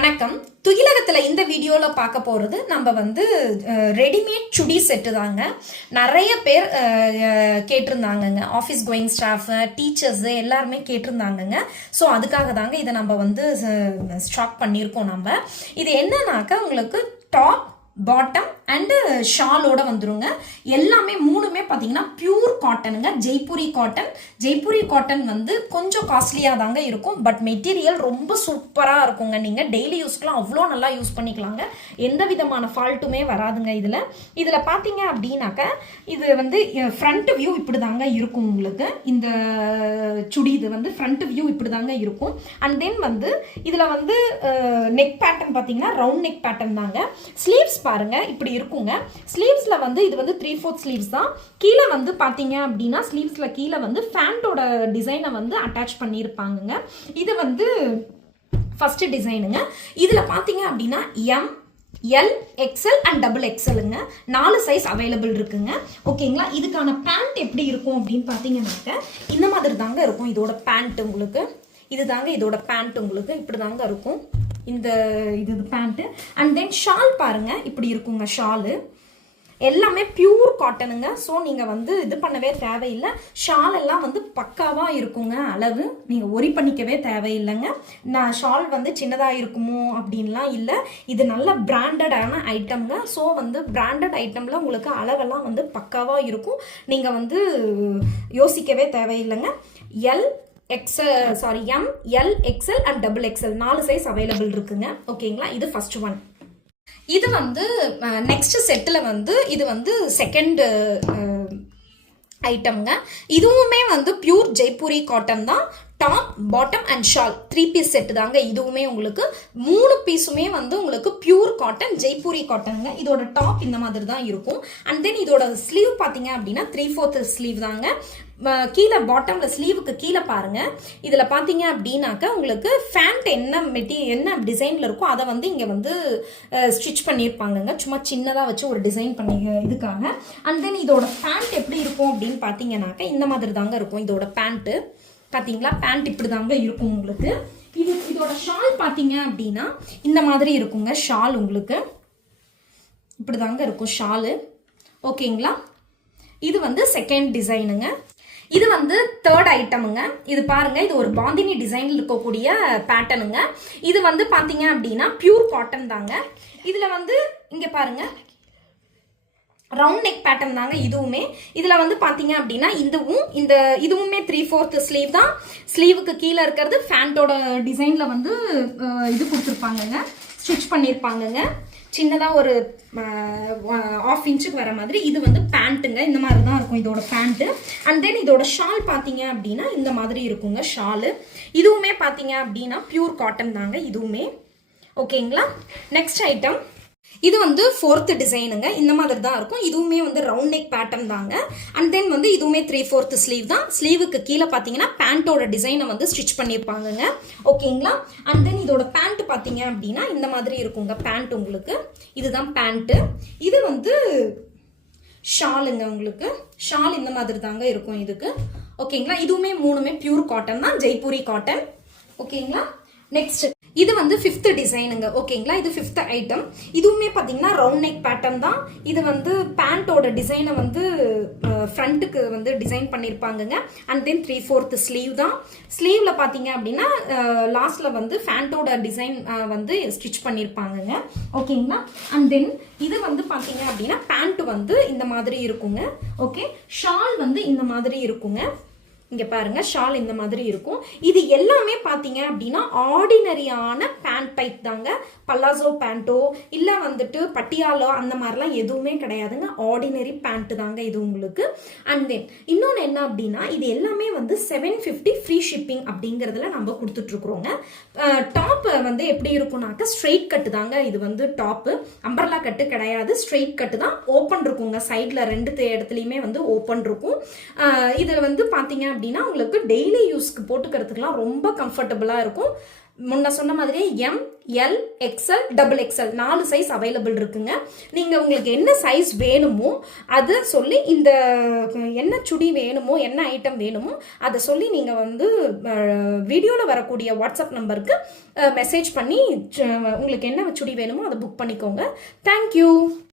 வணக்கம். துகிலகத்தில் இந்த வீடியோவில் பார்க்க போகிறது நம்ம வந்து ரெடிமேட் சுடி செட்டு தாங்க. நிறைய பேர் கேட்டிருந்தாங்கங்க. ஆஃபீஸ் கோயிங் ஸ்டாஃப், டீச்சர்ஸு எல்லாருமே கேட்டிருந்தாங்கங்க. ஸோ அதுக்காக தாங்க இதை நம்ம வந்து ஸ்டாக் பண்ணியிருக்கோம். நம்ம இது என்னன்னாக்கா உங்களுக்கு டாப், பாட்டம் அண்டு ஷாலோட வந்துருங்க. எல்லாமே மூணுமே பார்த்தீங்கன்னா பியூர் காட்டனுங்க. ஜெய்ப்பூரி காட்டன் வந்து கொஞ்சம் காஸ்ட்லியாக தாங்க இருக்கும். பட் மெட்டீரியல் ரொம்ப சூப்பராக இருக்குங்க. நீங்கள் டெய்லி யூஸ்க்குலாம் அவ்வளோ நல்லா யூஸ் பண்ணிக்கலாங்க. எந்த விதமான ஃபால்ட்டுமே வராதுங்க. இதில் பார்த்தீங்க அப்படின்னாக்க இது வந்து ஃப்ரண்ட் வியூ இப்படி தாங்க இருக்கும். உங்களுக்கு இந்த சுடி இது வந்து ஃப்ரண்ட் வியூ இப்படி தாங்க இருக்கும். அண்ட் தென் வந்து இதில் வந்து நெக் பேட்டர்ன் பார்த்தீங்கன்னா ரவுண்ட் நெக் பேட்டர்ன் தாங்க. ஸ்லீவ்ஸ் பாருங்க இப்படி இருக்குங்க. ஸ்லீவ்ஸ்ல வந்து இது வந்து 3/4 ஸ்லீவ்ஸ் தான். கீழே வந்து பாத்தீங்க அப்படின்னா ஸ்லீவ்ஸ்ல கீழே வந்து ஃபேண்டோட டிசைனை வந்து அட்டாச் பண்ணியிருப்பாங்க. இது வந்து ஃபர்ஸ்ட் டிசைனுங்க. இதுல பாத்தீங்க அப்படின்னா எல், எக்ஸ்எல் அண்ட் டபுள் எக்ஸ்எல்லுங்க 4 சைஸ் அவைலபிள் இருக்குங்க. ஓகேங்களா. இதுக்கான பேண்ட் எப்படி இருக்கும் அப்படின்னு பார்த்தீங்கன்னாக்க இந்த மாதிரி தாங்க இருக்கும். இதோட பேண்ட் உங்களுக்கு இது தாங்க இதோட பேண்ட் உங்களுக்கு இப்படி தாங்க இருக்கும். இது பேண்ட்டு. அண்ட் தென் ஷால் பாருங்க இப்படி இருக்குங்க. ஷாலு எல்லாமே பியூர் காட்டனுங்க. ஸோ நீங்கள் வந்து இது பண்ணவே தேவையில்லை. ஷால் எல்லாம் வந்து பக்காவாக இருக்குங்க. அளவு நீங்கள் ஒரி பண்ணிக்கவே தேவையில்லைங்க. நான் ஷால் வந்து சின்னதாக இருக்குமோ அப்படின்லாம் இல்லை. இது நல்ல பிராண்டடான ஐட்டம்ங்க. ஸோ வந்து பிராண்டட் ஐட்டமில் உங்களுக்கு அளவெல்லாம் வந்து பக்காவாக இருக்கும். நீங்கள் வந்து யோசிக்கவே தேவையில்லைங்க. M, L, XL and double XL 4 size available இருக்குங்க. ஓகேங்களா. இது ஃபர்ஸ்ட் ஒன். இது வந்து நெக்ஸ்ட் செட்டில் வந்து இது வந்து செகண்ட் ஐட்டம்ங்க. இதுவுமே வந்து பியூர் ஜெய்ப்பூரி காட்டன் தான். Top, bottom and shawl 3 piece set தாங்க. இதுவுமே உங்களுக்கு 3 பீஸுமே வந்து உங்களுக்கு பியூர் காட்டன் ஜெய்ப்பூரி காட்டனுங்க. இதோட டாப் இந்த மாதிரி தான் இருக்கும். அண்ட் தென் இதோட ஸ்லீவ் பார்த்தீங்க அப்படின்னா 3/4 ஸ்லீவ் தாங்க. கீழே பாட்டம்ல ஸ்லீவுக்கு கீழே பாருங்க. இதுல பாத்தீங்க அப்படின்னாக்க உங்களுக்கு ஃபேண்ட் என்ன டிசைன்ல இருக்கோ அதை வந்து இங்க வந்து ஸ்டிச் பண்ணியிருப்பாங்க. சும்மா சின்னதா வச்சு ஒரு டிசைன் பண்ணி இதுக்காக. அண்ட் தென் இதோட பேண்ட் எப்படி இருக்கும் அப்படின்னு பாத்தீங்கன்னாக்க இந்த மாதிரி தாங்க இருக்கும். இதோட பேண்ட் பாத்தீங்களா. பேண்ட் இப்படி தாங்க இருக்கும் உங்களுக்கு. இதோட ஷால் பாத்தீங்க அப்படின்னா இந்த மாதிரி இருக்குங்க. ஷால் உங்களுக்கு இப்படி தாங்க இருக்கும் ஷாலு. ஓகேங்களா. இது வந்து செகண்ட் டிசைனுங்க. இது வந்து தேர்ட் ஐட்டமுங்க. இது பாருங்க. இது ஒரு பாந்தினி டிசைன்ல இருக்கக்கூடிய பேட்டர்னுங்க. இது வந்து பாத்தீங்க அப்படின்னா பியூர் காட்டன் தாங்க. இதுல வந்து இங்க பாருங்க ரவுண்ட் நெக் பேட்டர்ன் தாங்க இதுவுமே. இதுல வந்து பாத்தீங்க அப்படின்னா இதுவுமே 3/4 ஸ்லீவ் தான். ஸ்லீவுக்கு கீழே இருக்கிறது ஃபேண்டோட டிசைன்ல வந்து இது கொடுத்துருப்பாங்கங்க. ஸ்டிச் பண்ணியிருப்பாங்கங்க. சின்னதாக ஒரு 1/2 இன்ச்சுக்கு வர மாதிரி. இது வந்து பேண்ட்டுங்க. இந்த மாதிரி தான் இருக்கும் இதோட பேண்ட்டு. அண்ட் தென் இதோட ஷால் பார்த்தீங்க அப்படின்னா இந்த மாதிரி இருக்குங்க ஷாலு. இதுவுமே பார்த்தீங்க அப்படின்னா பியூர் காட்டன் தாங்க இதுவுமே. ஓகேங்களா. Next item. இது வந்து 4th டிசைனுங்க. இந்த மாதிரி தான் இருக்கும். இதுவுமே வந்து ரவுண்ட் நெக் பேட்டர்ன் தாங்க. அண்ட் தென் வந்து இதுவுமே 3/4 ஸ்லீவ் தான். ஸ்லீவுக்கு கீழே பார்த்தீங்கன்னா பேண்டோட டிசைனை வந்து ஸ்டிச் பண்ணியிருப்பாங்கங்க. ஓகேங்களா. அண்ட் தென் இதோட பேண்ட் பார்த்தீங்க அப்படின்னா இந்த மாதிரி இருக்குங்க. பேண்ட் உங்களுக்கு இதுதான் பேண்ட்டு. இது வந்து ஷாலுங்க. உங்களுக்கு ஷால் இந்த மாதிரி தாங்க இருக்கும் இதுக்கு. ஓகேங்களா. இதுவுமே மூணுமே பியூர் காட்டன் தான். ஜெய்ப்பூரி காட்டன். ஓகேங்களா. நெக்ஸ்ட் இது வந்து 5th டிசைனுங்க. ஓகேங்களா. இது 5th ஐட்டம். இதுவுமே பார்த்தீங்கன்னா ரவுண்ட் நெக் பேட்டர்ன் தான். இது வந்து பேண்டோட டிசைனை வந்து ஃப்ரண்ட்டுக்கு வந்து டிசைன் பண்ணியிருப்பாங்கங்க. அண்ட் தென் 3/4 ஸ்லீவ் தான். ஸ்லீவ்ல பார்த்தீங்க அப்படின்னா லாஸ்ட்ல வந்து ஃபேண்டோட டிசைன் வந்து ஸ்டிச் பண்ணியிருப்பாங்கங்க. ஓகேங்களா. அண்ட் தென் இது வந்து பார்த்தீங்க அப்படின்னா பேண்ட் வந்து இந்த மாதிரி இருக்குங்க. ஓகே. ஷால் வந்து இந்த மாதிரி இருக்குங்க. இங்க பாருங்க ஷால் இந்த மாதிரி இருக்கும். இது எல்லாமே பாத்தீங்க அப்படின்னா ஆர்டினரியான பேண்ட் டைப் தாங்க. பல்லாசோ பேண்டோ இல்ல வந்துட்டு பட்டியாலோ அந்த மாதிரிலாம் எதுவுமே கிடையாதுங்க. ஆர்டினரி பேண்ட் தாங்க இது உங்களுக்கு. அண்ட் தென் இன்னொன்று என்ன அப்படின்னா இது எல்லாமே வந்து 750 ஃப்ரீ ஷிப்பிங் அப்படிங்கிறதுல நம்ம கொடுத்துட்டு இருக்கிறோங்க. டாப் வந்து எப்படி இருக்கும்னாக்க ஸ்ட்ரெயிட் கட்டு தாங்க. இது வந்து டாப்பு அம்பர்லா கட்டு கிடையாது. ஸ்ட்ரெயிட் கட்டு தான். ஓப்பன் இருக்குங்க. சைட்ல 2 இடத்துலையுமே வந்து ஓப்பன் இருக்கும். இதுல வந்து பாத்தீங்க அப்படின்னா உங்களுக்கு டெய்லி யூஸ்க்கு போட்டுக்கிறதுக்குலாம் ரொம்ப கம்ஃபர்டபுளாக இருக்கும். முன்ன சொன்ன மாதிரியே M, L, XL, double XL 4 size available இருக்குங்க. நீங்கள் உங்களுக்கு என்ன சைஸ் வேணுமோ அதை சொல்லி, இந்த என்ன சுடி வேணுமோ என்ன ஐட்டம் வேணுமோ அதை சொல்லி நீங்கள் வந்து வீடியோவில் வரக்கூடிய வாட்ஸ்அப் நம்பருக்கு மெசேஜ் பண்ணி உங்களுக்கு என்ன சுடி வேணுமோ அதை புக் பண்ணிக்கோங்க. தேங்க்யூ.